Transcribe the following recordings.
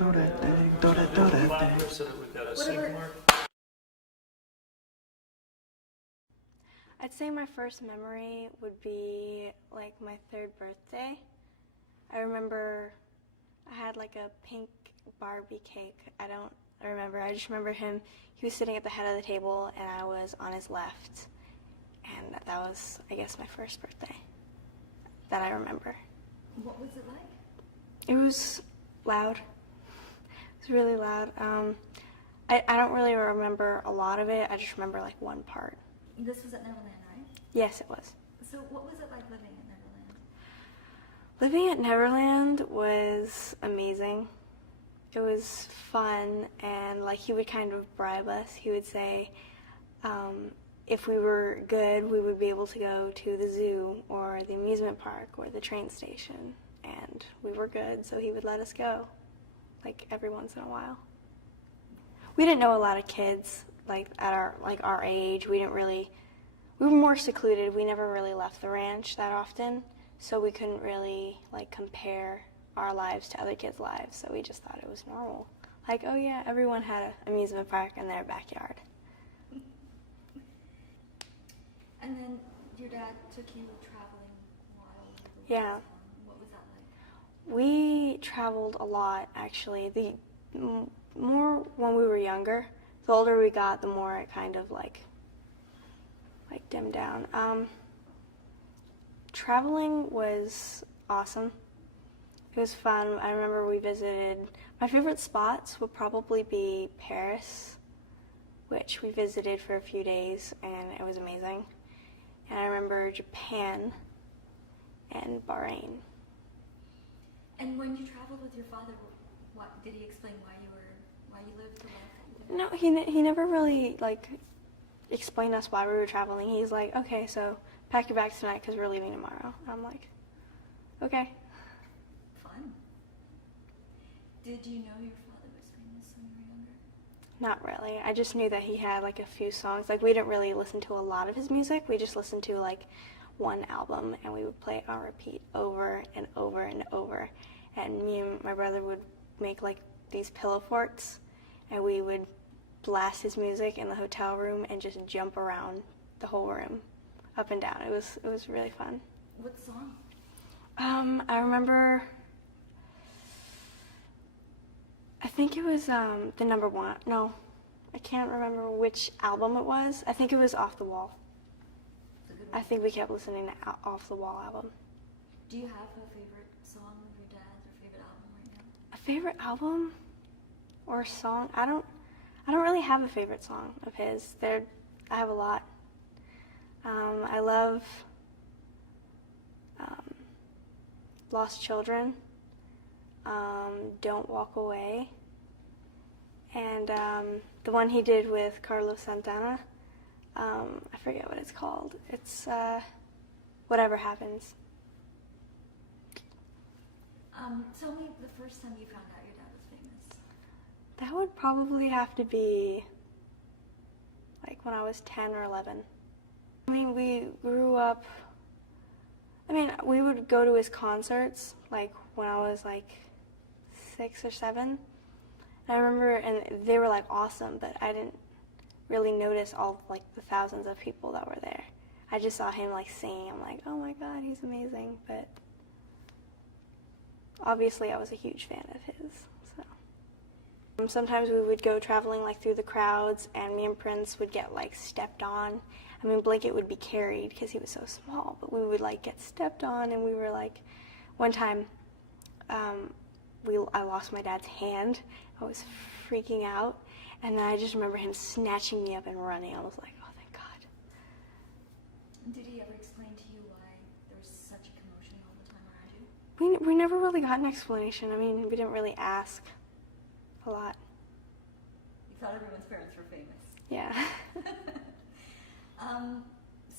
Throw that thing, throw that thing. So that we've got a sync mark. I'd say my first memory would be like my 3rd birthday. I remember I had like a pink Barbie cake. I don't remember. I just remember him. He was sitting at the head of the table and I was on his left. And that was, I guess, my first birthday that I remember. What was it like? It was loud. It was really loud. I don't really remember a lot of it. I just remember like one part. This was at Neverland, right? Yes, it was. So what was it like living at Neverland? Living at Neverland was amazing. It was fun, and like he would kind of bribe us. He would say, if we were good, we would be able to go to the zoo or the amusement park or the train station, and we were good, so he would let us go, like every once in a while. We didn't know a lot of kids like at our age. We were more secluded. We never really left the ranch that often, so we couldn't really like compare our lives to other kids' lives. So we just thought it was normal. Like, oh yeah, everyone had an amusement park in their backyard. And then your dad took you traveling while you were Yeah. What was that like? We traveled a lot, actually. The more when we were younger. The older we got, the more it kind of like dimmed down. Traveling was awesome. It was fun. I remember we visited, my favorite spots would probably be Paris, which we visited for a few days, and it was amazing. And I remember Japan and Bahrain. And when you traveled with your father, what did he explain why you lived the life that you No, did? he never really like explained us why we were traveling. He's like, okay, so pack your bags tonight because we're leaving tomorrow. I'm like, okay. Fun. Did you know your father was famous when you were younger? Not really. I just knew that he had like a few songs. Like we didn't really listen to a lot of his music. We just listened to like one album and we would play it on repeat over and over and over. And me and my brother would make like these pillow forts and we would blast his music in the hotel room and just jump around the whole room, up and down. It was really fun. What song? I remember, I think it was the number one. No, I can't remember which album it was. I think it was Off the Wall. I think we kept listening to Off the Wall album. Do you have a favorite song of your dad's or favorite album right now? A favorite album or song? I don't really have a favorite song of his. I have a lot. I love Lost Children, Don't Walk Away, and the one he did with Carlos Santana. I forget what it's called. It's Whatever Happens. Tell me the first time you found out your dad was famous. That would probably have to be like when I was 10 or 11. I mean, we grew up, we would go to his concerts like when I was like 6 or 7. And I remember, and they were like awesome, but I didn't really notice all like the thousands of people that were there. I just saw him like singing. I'm like, oh my God, he's amazing. But obviously I was a huge fan of his. So sometimes we would go traveling like through the crowds and me and Prince would get like stepped on. I mean, Blanket would be carried because he was so small, but we would like get stepped on and we were like, one time I lost my dad's hand. I was freaking out and then I just remember him snatching me up and running. I was like, oh, thank God. Did he ever explain to you why there was such a commotion all the time around you? We never really got an explanation. I mean, we didn't really ask a lot. You thought everyone's parents were famous. Yeah.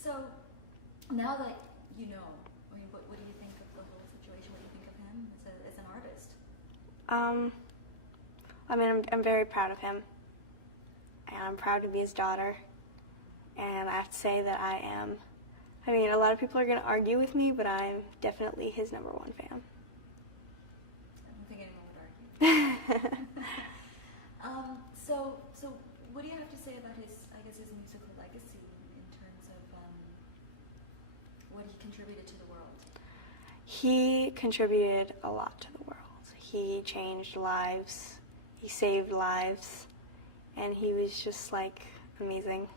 So now that you know, I mean, what do you think of the whole situation? What do you think of him as an artist? I'm very proud of him, and I'm proud to be his daughter, and I have to say that I am, a lot of people are going to argue with me, but I'm definitely his #1 fan. I don't think anyone would argue. So what do you have to say about his, I guess, his musical legacy in terms of what he contributed to the world? He contributed a lot to the world. He changed lives, he saved lives, and he was just like amazing.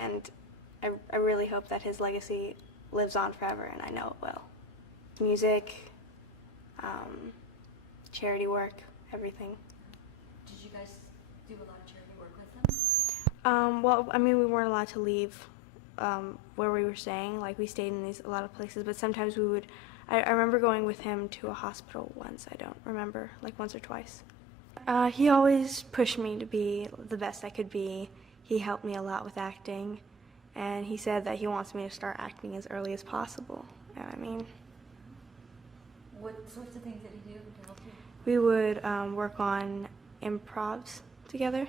And I really hope that his legacy lives on forever, and I know it will. Music, charity work, everything. Did you guys do a lot of charity work with them? Well, I mean, we weren't allowed to leave where we were staying. Like, we stayed in a lot of places, but sometimes we would. I remember going with him to a hospital once. I don't remember, like once or twice. He always pushed me to be the best I could be. He helped me a lot with acting, and he said that he wants me to start acting as early as possible. And I mean, what sorts of things did he do to help you? we would work on improvs together.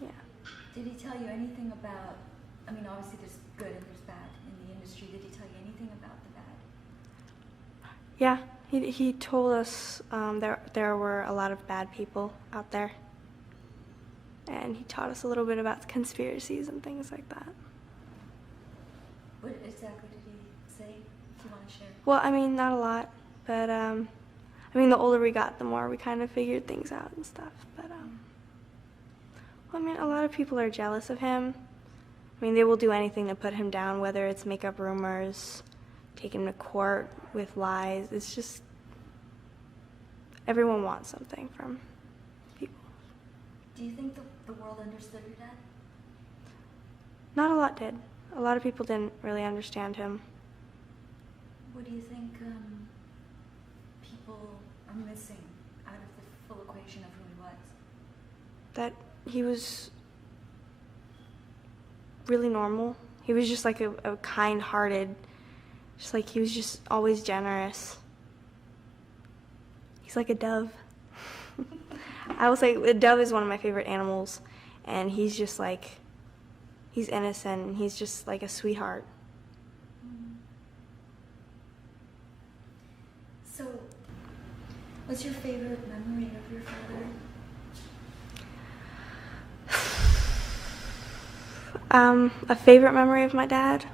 Yeah. Did he tell you anything about, I mean, obviously there's good and there's bad in the industry. Did he tell you anything about the bad? Yeah, he told us there were a lot of bad people out there. And he taught us a little bit about conspiracies and things like that. What exactly did he say, if you want to share? Well, I mean, not a lot, but I mean, the older we got, the more we kind of figured things out and stuff. But well, I mean, a lot of people are jealous of him. I mean, they will do anything to put him down, whether it's make up rumors, take him to court with lies. It's just everyone wants something from people. Do you think the world understood your dad? Not a lot did. A lot of people didn't really understand him. What do you think people are missing out of the full equation of who he was? That he was really normal. He was just like a kind-hearted, just like he was just always generous. He's like a dove. I will say a dove is one of my favorite animals, and he's just like, he's innocent, and he's just like a sweetheart. So, what's your favorite memory of your father? A favorite memory of my dad?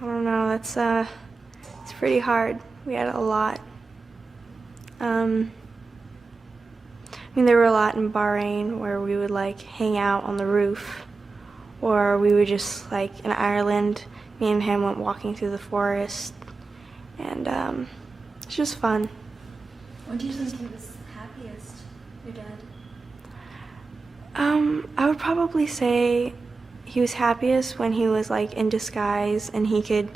I don't know, it's pretty hard. We had a lot. I mean, there were a lot in Bahrain where we would like hang out on the roof, or we would just like in Ireland, me and him went walking through the forest, and it's just fun. When do you think he was happiest, your dad? I would probably say he was happiest when he was like in disguise, and he could,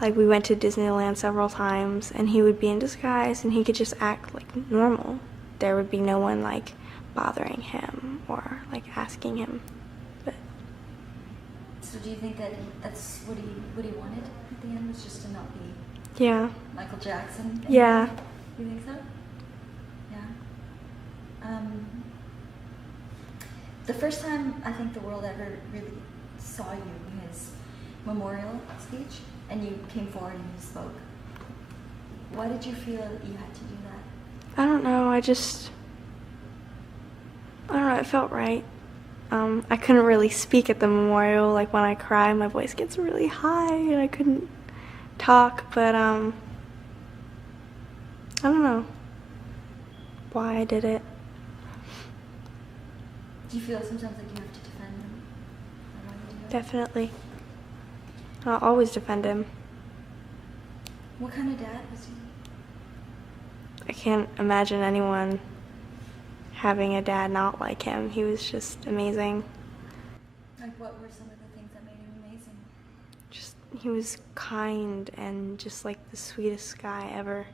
like, we went to Disneyland several times, and he would be in disguise and he could just act like normal. There would be no one like bothering him or like asking him. But so do you think that that's what he wanted at the end, was just to not be yeah. Michael Jackson? Yeah. You think so? Yeah. The first time I think the world ever really saw you in his memorial speech, and you came forward and you spoke. Why did you feel that you had to do that? I don't know, I don't know, it felt right. I couldn't really speak at the memorial. Like, when I cry, my voice gets really high and I couldn't talk, but I don't know why I did it. Do you feel sometimes like you have to defend him? Or why you do it? Definitely. I'll always defend him. What kind of dad was he? I can't imagine anyone having a dad not like him. He was just amazing. Like, what were some of the things that made him amazing? Just, he was kind and just like the sweetest guy ever.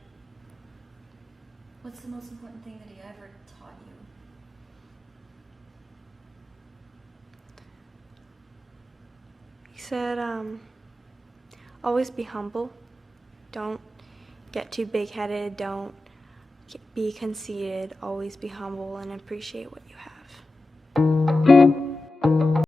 What's the most important thing that he ever taught you? He said, always be humble. Don't get too big-headed. Don't be conceited. Always be humble and appreciate what you have.